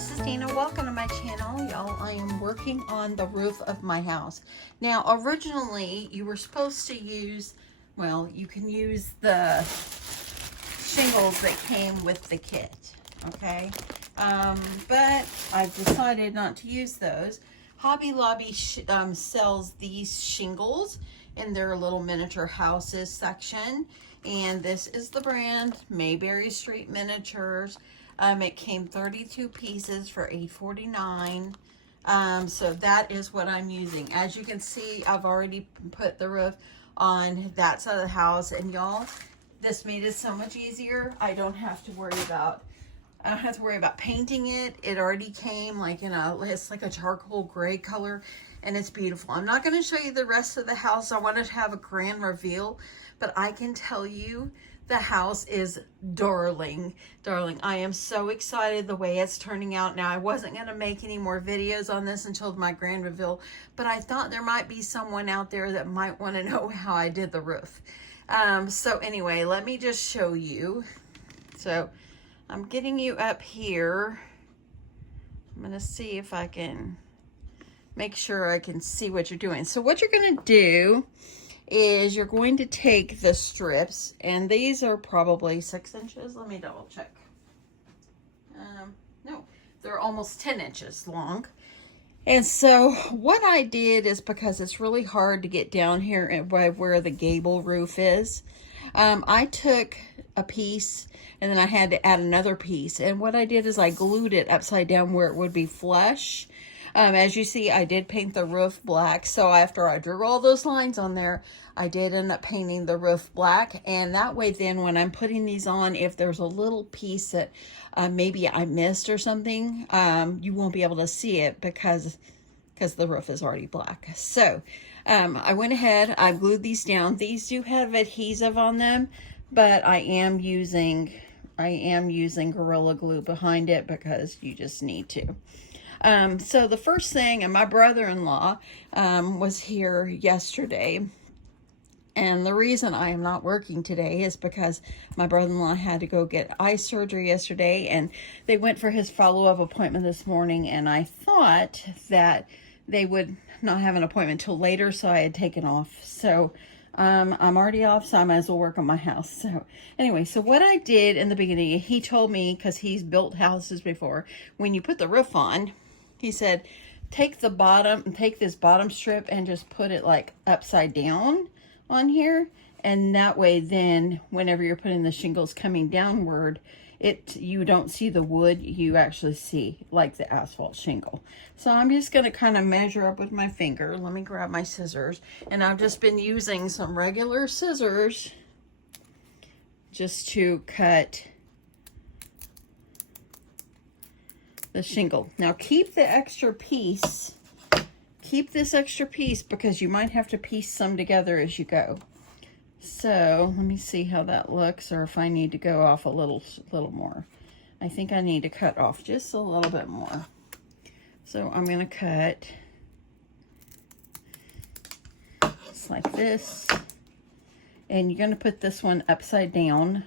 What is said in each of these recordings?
this is Dina. Welcome to my channel, y'all. I am working on the roof of my house. Now, originally, you were supposed to use, well, you can use the shingles that came with the kit, okay? But I've decided not to use those. Hobby Lobby sells these shingles in their little miniature houses section. And this is the brand, Mayberry Street Miniatures. It came 32 pieces for $8.49. So that is what I'm using. As you can see, I've already put the roof on that side of the house. And y'all, this made it so much easier. I don't have to worry about painting it. It already came like in it's like a charcoal gray color and it's beautiful. I'm not going to show you the rest of the house. I wanted to have a grand reveal, but I can tell you the house is darling. I am so excited the way it's turning out. Now, I wasn't going to make any more videos on this until my grand reveal, but I thought there might be someone out there that might want to know how I did the roof. So anyway, let me just show you. So I'm getting you up here. I'm going to see if I can make sure I can see what you're doing. So what you're going to do is you're going to take the strips, and these are probably 6 inches. Let me double check. No, they're almost 10 inches long. And so what I did is, because it's really hard to get down here where the gable roof is, I took a piece and then I had to add another piece. And what I did is I glued it upside down where it would be flush. As you see, I did paint the roof black. So after I drew all those lines on there, I did end up painting the roof black. And that way then when I'm putting these on, if there's a little piece that maybe I missed or something, you won't be able to see it because the roof is already black. So I went ahead, I glued these down. These do have adhesive on them, but I am using Gorilla Glue behind it because you just need to. So the first thing, and my brother-in-law was here yesterday, and the reason I am not working today is because my brother-in-law had to go get eye surgery yesterday, and they went for his follow-up appointment this morning, and I thought that they would not have an appointment till later, so I had taken off. So I'm already off, so I might as well work on my house. So anyway, so what I did in the beginning, he told me, because he's built houses before, when you put the roof on, he said, take this bottom strip and just put it like upside down on here. And that way then, whenever you're putting the shingles coming downward, you don't see the wood, you actually see like the asphalt shingle. So I'm just going to kind of measure up with my finger. Let me grab my scissors. And I've just been using some regular scissors just to cut the shingle. Now keep the extra piece. Keep this extra piece because you might have to piece some together as you go. So let me see how that looks, or if I need to go off a little more. I think I need to cut off just a little bit more. So I'm going to cut just like this. And you're going to put this one upside down.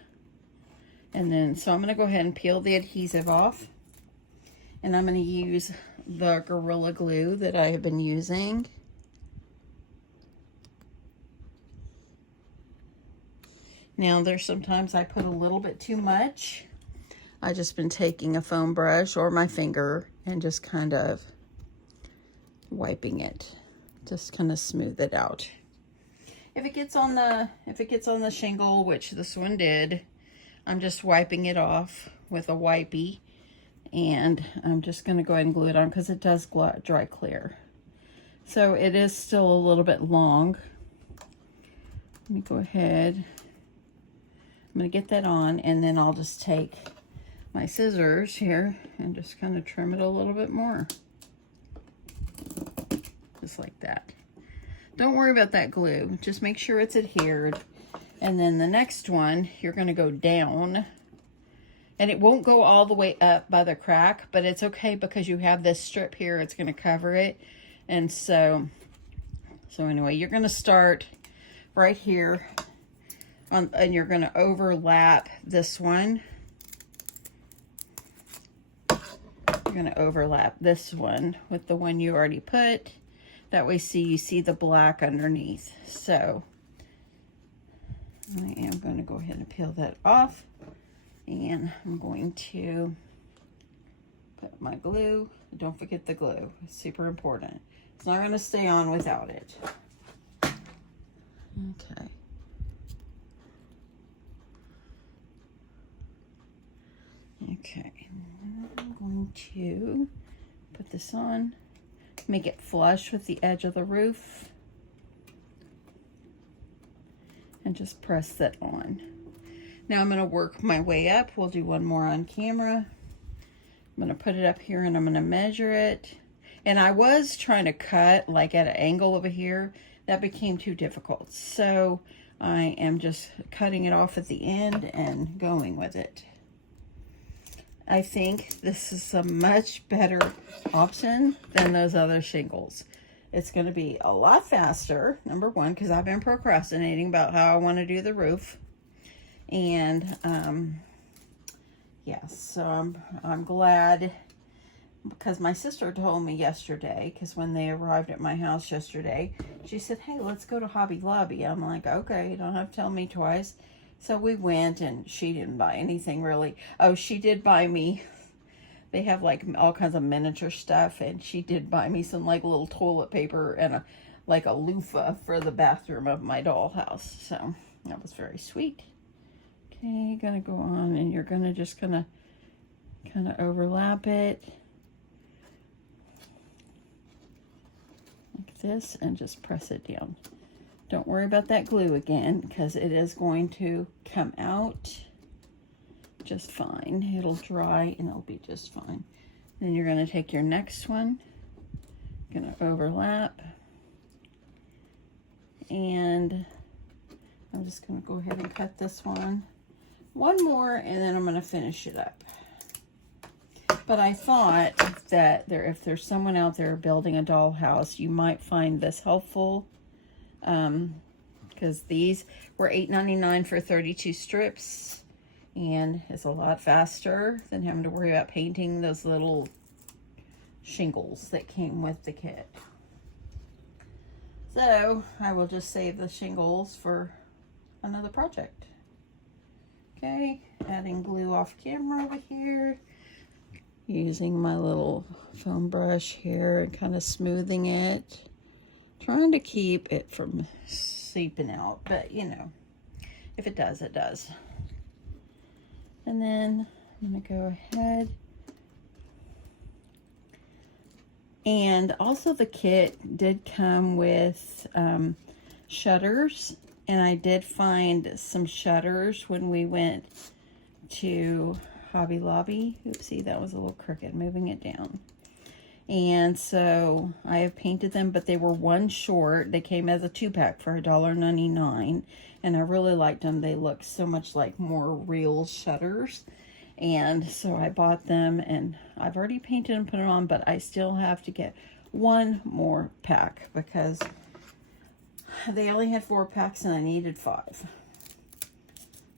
And then, so I'm going to go ahead and peel the adhesive off. And I'm going to use the Gorilla Glue that I have been using. Now, there's sometimes I put a little bit too much. I just been taking a foam brush or my finger and just kind of wiping it. Just kind of smooth it out. If it gets on the shingle, which this one did, I'm just wiping it off with a wipey. And I'm just going to go ahead and glue it on because it does dry clear. So it is still a little bit long. Let me go ahead. I'm going to get that on, and then I'll just take my scissors here and just kind of trim it a little bit more. Just like that. Don't worry about that glue. Just make sure it's adhered. And then the next one, you're going to go down. And it won't go all the way up by the crack, but it's okay because you have this strip here. It's going to cover it. And so anyway, you're going to start right here. And you're going to overlap this one. going to overlap this one with the one you already put. That way you see the black underneath. So I am going to go ahead and peel that off. And I'm going to put my glue. Don't forget the glue. It's super important. It's not going to stay on without it. Okay. Okay. I'm going to put this on. Make it flush with the edge of the roof. And just press that on. Now I'm going to work my way up. We'll do one more on camera. I'm going to put it up here and I'm going to measure it. And I was trying to cut like at an angle over here. That became too difficult. So I am just cutting it off at the end and going with it. I think this is a much better option than those other shingles. It's going to be a lot faster, number one, because I've been procrastinating about how I want to do the roof. And yeah, so I'm glad, because my sister told me yesterday, because when they arrived at my house yesterday, she said, hey, let's go to Hobby Lobby. I'm like, okay, you don't have to tell me twice. So we went, and she didn't buy anything really. Oh, she did buy me, they have like all kinds of miniature stuff, and she did buy me some like little toilet paper and like a loofah for the bathroom of my dollhouse. So that was very sweet. Okay, gonna go on, and you're gonna just kind of overlap it like this and just press it down. Don't worry about that glue again, because it is going to come out just fine. It'll dry and it'll be just fine. Then you're going to take your next one, going to overlap, and I'm just going to go ahead and cut this one more, and then I'm going to finish it up. But I thought that if there's someone out there building a dollhouse, you might find this helpful, because these were $8.99 for 32 strips. And it's a lot faster than having to worry about painting those little shingles that came with the kit. So I will just save the shingles for another project. Okay, adding glue off camera over here. Using my little foam brush here and kind of smoothing it. Trying to keep it from seeping out, but you know, if it does, it does. And then I'm going to go ahead. And also the kit did come with shutters. And I did find some shutters when we went to Hobby Lobby. Oopsie, that was a little crooked, moving it down. And so I have painted them, but they were one short. They came as a 2-pack for $1.99, and I really liked them. They look so much like more real shutters, and so I bought them, and I've already painted and put it on, but I still have to get one more pack because they only had 4 packs and I needed 5.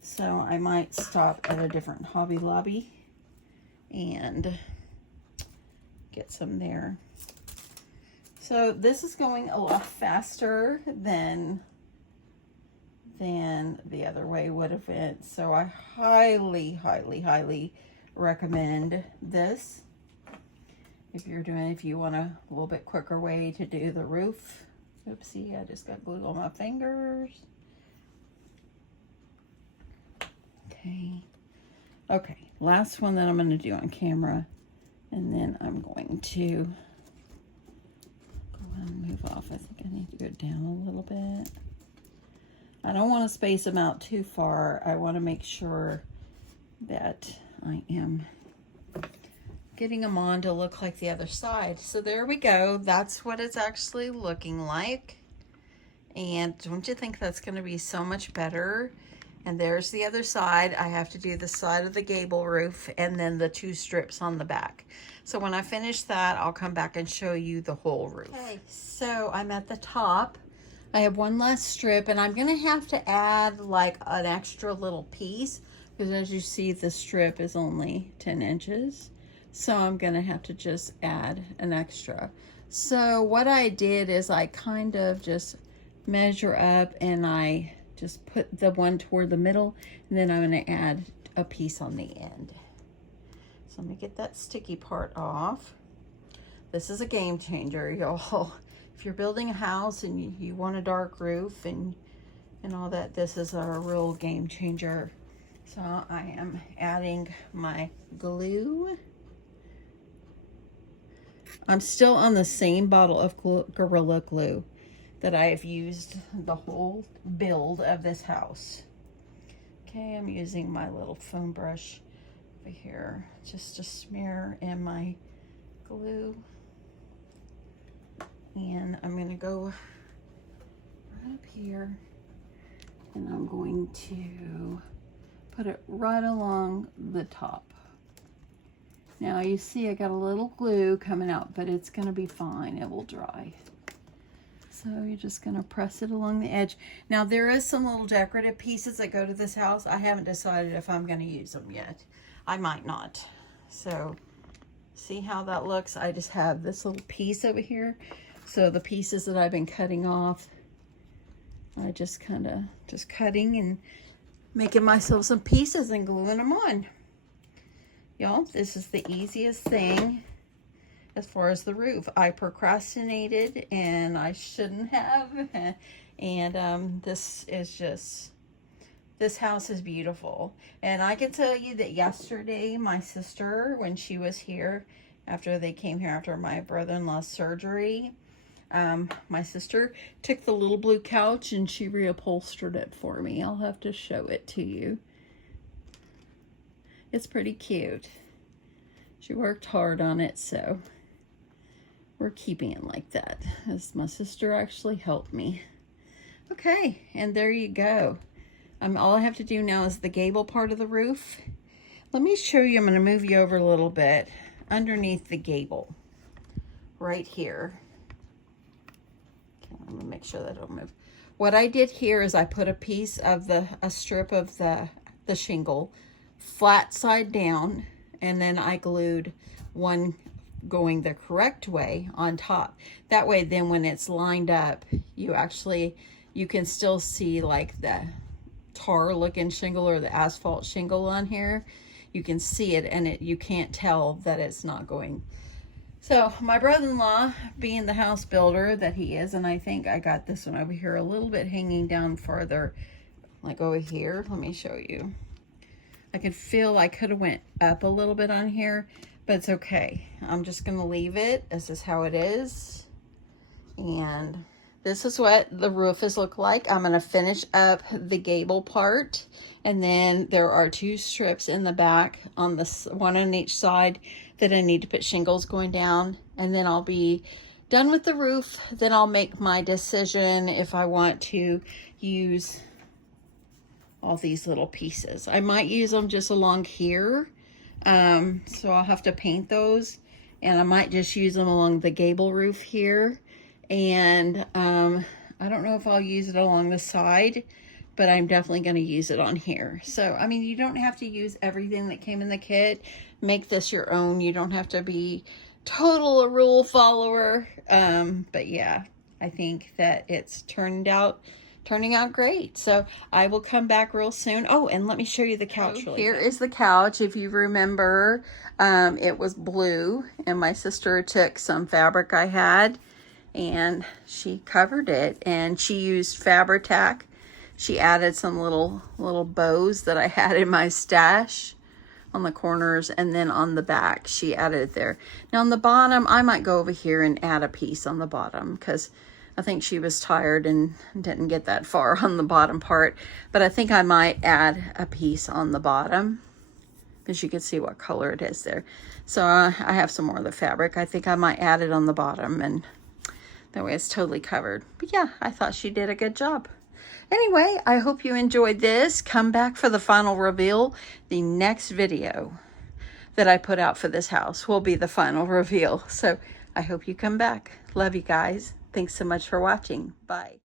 So I might stop at a different Hobby Lobby and get some there. So this is going a lot faster than the other way would have been. So I highly, highly, highly recommend this if you want a little bit quicker way to do the roof. Oopsie, I just got glue on my fingers. Okay, last one that I'm going to do on camera. And then I'm going to go ahead and move off. I think I need to go down a little bit. I don't want to space them out too far. I want to make sure that I am getting them on to look like the other side. So there we go. That's what it's actually looking like. And don't you think that's going to be so much better? And there's the other side. I have to do the side of the gable roof and then the 2 strips on the back. So when I finish that, I'll come back and show you the whole roof. Okay, so I'm at the top. I have one last strip, and I'm going to have to add like an extra little piece because as you see, the strip is only 10 inches. So I'm gonna have to just add an extra. So what I did is I kind of just measure up and I just put the one toward the middle, and then I'm gonna add a piece on the end. So let me get that sticky part off. This is a game changer, y'all. If you're building a house and you want a dark roof and all that, this is a real game changer. So I am adding my glue. I'm still on the same bottle of Gorilla Glue that I have used the whole build of this house. Okay, I'm using my little foam brush over here just to smear in my glue. And I'm gonna go right up here and I'm going to put it right along the top. Now you see I got a little glue coming out, but it's gonna be fine, it will dry. So you're just gonna press it along the edge. Now there is some little decorative pieces that go to this house. I haven't decided if I'm gonna use them yet. I might not. So see how that looks? I just have this little piece over here. So the pieces that I've been cutting off, I just kind of cutting and making myself some pieces and gluing them on. Y'all, this is the easiest thing as far as the roof. I procrastinated and I shouldn't have. And this house is beautiful. And I can tell you that yesterday, my sister, when she was here, after they came here after my brother-in-law's surgery, my sister took the little blue couch and she reupholstered it for me. I'll have to show it to you. It's pretty cute. She worked hard on it, so we're keeping it like that, as my sister actually helped me. Okay, and there you go. All I have to do now is the gable part of the roof. Let me show you. I'm going to move you over a little bit underneath the gable, right here. Let me make sure that it'll move. What I did here is I put a piece of a strip of the shingle flat side down, and then I glued one going the correct way on top. That way then when it's lined up, you can still see like the tar looking shingle or the asphalt shingle on here. You can see it, and you can't tell that it's not going. So my brother-in-law, being the house builder that he is, and I think I got this one over here a little bit hanging down farther, like over here. Let me show you. I could feel I could have went up a little bit on here, but it's okay. I'm just gonna leave it. This is how it is. And this is what the roof is look like. I'm gonna finish up the gable part, and then there are 2 strips in the back on this one on each side that I need to put shingles going down, and then I'll be done with the roof. Then I'll make my decision if I want to use all these little pieces. I might use them just along here, so I'll have to paint those, and I might just use them along the gable roof here, and I don't know if I'll use it along the side, but I'm definitely going to use it on here. So I mean, you don't have to use everything that came in the kit. Make this your own. You don't have to be total a rule follower, but yeah, I think that it's turning out great. So I will come back real soon. Oh, and let me show you the couch. Here is the couch. If you remember, it was blue, and my sister took some fabric I had and she covered it, and she used Fabri-Tac. She added some little bows that I had in my stash on the corners, and then on the back she added it there. Now on the bottom, I might go over here and add a piece on the bottom, because I think she was tired and didn't get that far on the bottom part, but I think I might add a piece on the bottom, because you can see what color it is there. So I have some more of the fabric. I think I might add it on the bottom, and that way it's totally covered. But yeah, I thought she did a good job. Anyway, I hope you enjoyed this. Come back for the final reveal. The next video that I put out for this house will be the final reveal. So I hope you come back. Love you guys. Thanks so much for watching. Bye.